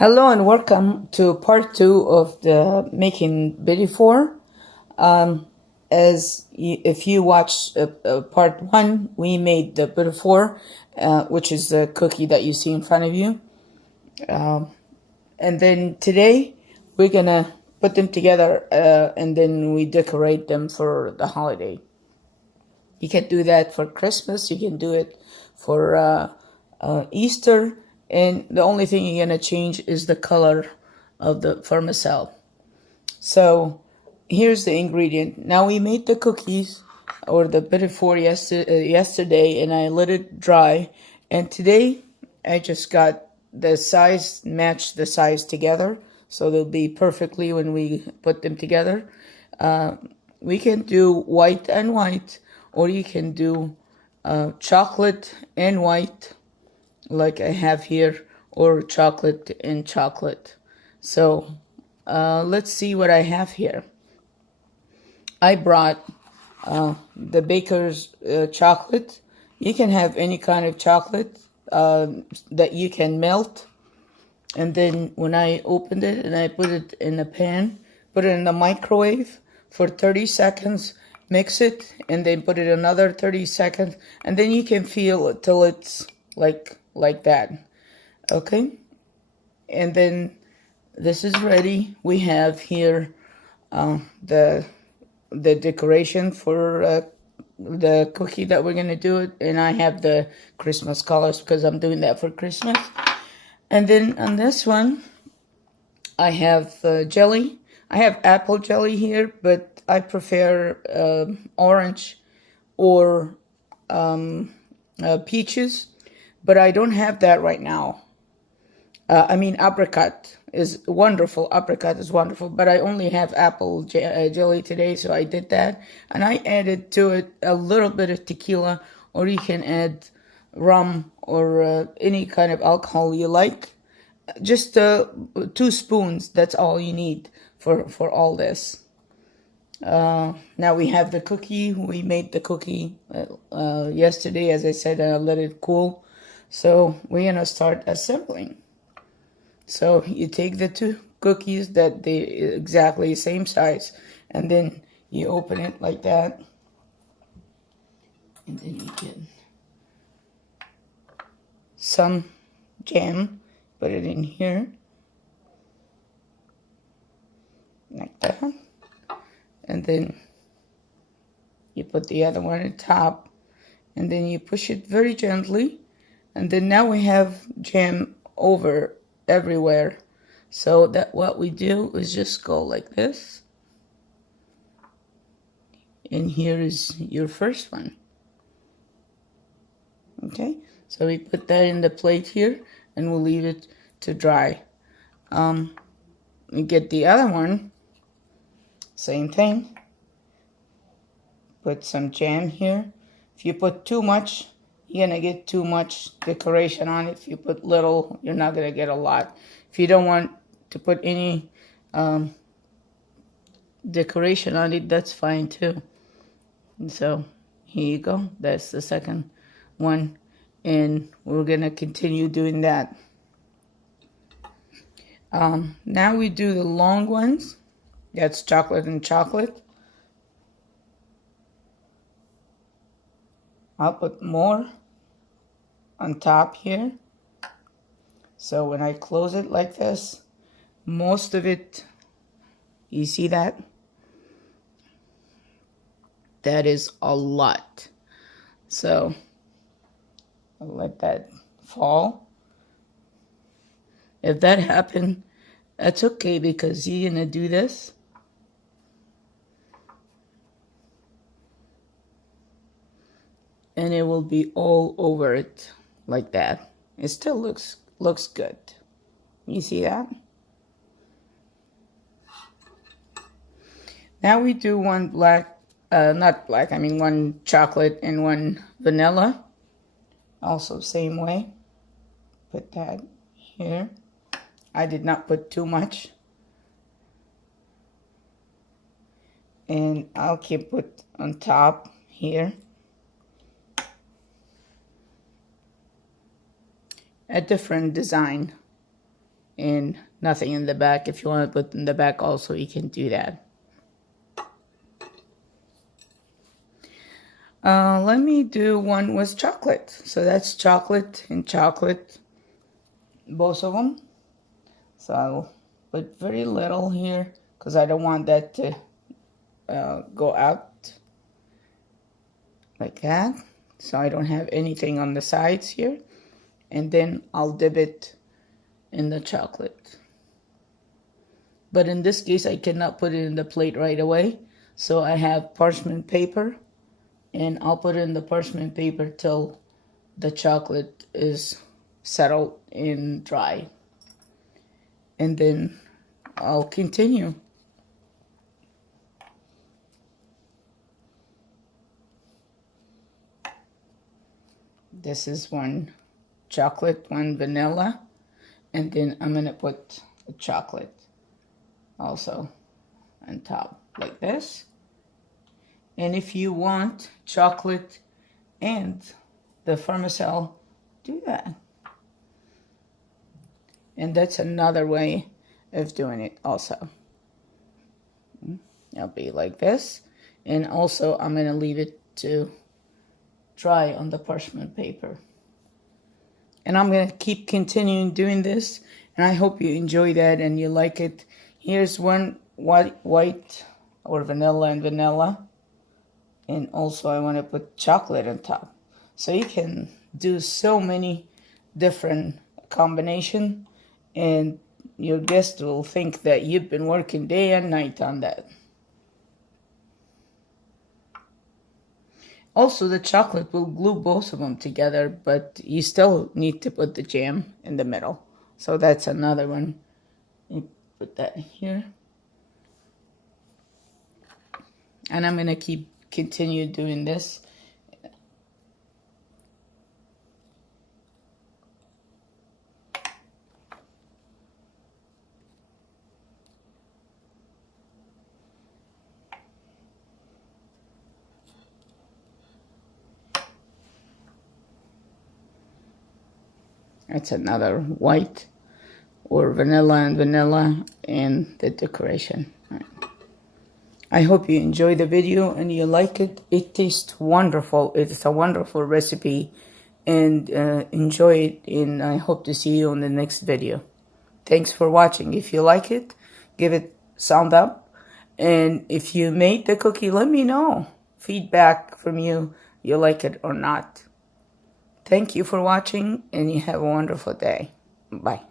Hello and welcome to part 2 of the making Petit Four. If you watched part 1, we made the Petit Four, which is the cookie that you see in front of you. And then today we're gonna put them together and then we decorate them for the holiday. You can do that for Christmas, you can do it for Easter, and the only thing you're gonna change is the color of the vermicell. So here's the ingredient. Now we made the cookies or the Petit Four yesterday, and I let it dry. And today I just got the size, matched the size together, so they'll be perfectly when we put them together. We can do white and white, or you can do chocolate and white, like I have here, or chocolate and chocolate. So let's see what I have here. I brought the baker's chocolate. You can have any kind of chocolate that you can melt. And then when I opened it and I put it in a pan, put it in the microwave for 30 seconds, mix it, and then put it another 30 seconds, and then you can feel it till it's like that. Okay? And then this is ready. We have here the decoration for the cookie that we're gonna do it, and I have the Christmas colors because I'm doing that for Christmas. And then on this one, I have jelly. I have apple jelly here, but I prefer orange or peaches, but I don't have that right now. Apricot is wonderful. Apricot is wonderful, but I only have apple jelly today, so I did that. And I added to it a little bit of tequila, or you can add rum or any kind of alcohol you like. Just 2 spoons, that's all you need for all this. Now we have the cookie. We made the cookie yesterday, as I said, I let it cool. So we're gonna start assembling. So you take the 2 cookies that they exactly same size, and then you open it like that, and then you get some jam, put it in here like that, and then you put the other one on top, and then you push it very gently, and then now we have jam over everywhere. So that what we do is just go like this, and here is your first one. Okay, so we put that in the plate here, and we'll leave it to dry. We get the other one, same thing. Put some jam here. If you put too much, you're gonna get too much decoration on it. If you put little, you're not gonna get a lot. If you don't want to put any decoration on it, that's fine too. And so here you go. That's the second one, and we're gonna continue doing that. Now we do the long ones. That's chocolate and chocolate. I'll put more on top here. So when I close it like this, most of it, you see that? That is a lot. So I'll let that fall. If that happened, that's okay, because you're gonna do this. And it will be all over it like that. It still looks good. You see that? Now we do one black, one chocolate and one vanilla. Also same way. Put that here. I did not put too much. And I'll keep it on top here. A different design. and nothing in the back. If you want to put in the back also, you can do that. Let me do one with chocolate. So that's chocolate and chocolate, both of them. So I'll put very little here because I don't want that to go out like that. So I don't have anything on the sides here. And then I'll dip it in the chocolate. But in this case, I cannot put it in the plate right away. So I have parchment paper. And I'll put it in the parchment paper till the chocolate is settled and dry. And then I'll continue. This is one chocolate, one vanilla. And then I'm going to put the chocolate also on top like this. And if you want chocolate and the vermicell, do that. And that's another way of doing it also. It'll be like this. And also I'm going to leave it to dry on the parchment paper. And I'm going to keep continuing doing this. And I hope you enjoy that and you like it. Here's one white or vanilla and vanilla. And also I want to put chocolate on top. So you can do so many different combinations. And your guest will think that you've been working day and night on that. Also, the chocolate will glue both of them together, but you still need to put the jam in the middle. So that's another one. You put that here. And I'm going to continue doing this. That's another white or vanilla and vanilla and the decoration. Right. I hope you enjoy the video and you like it. It tastes wonderful. It's a wonderful recipe and enjoy it, and I hope to see you on the next video. Thanks for watching. If you like it, give it thumbs up. And if you made the cookie, let me know. Feedback from you like it or not. Thank you for watching, and you have a wonderful day. Bye.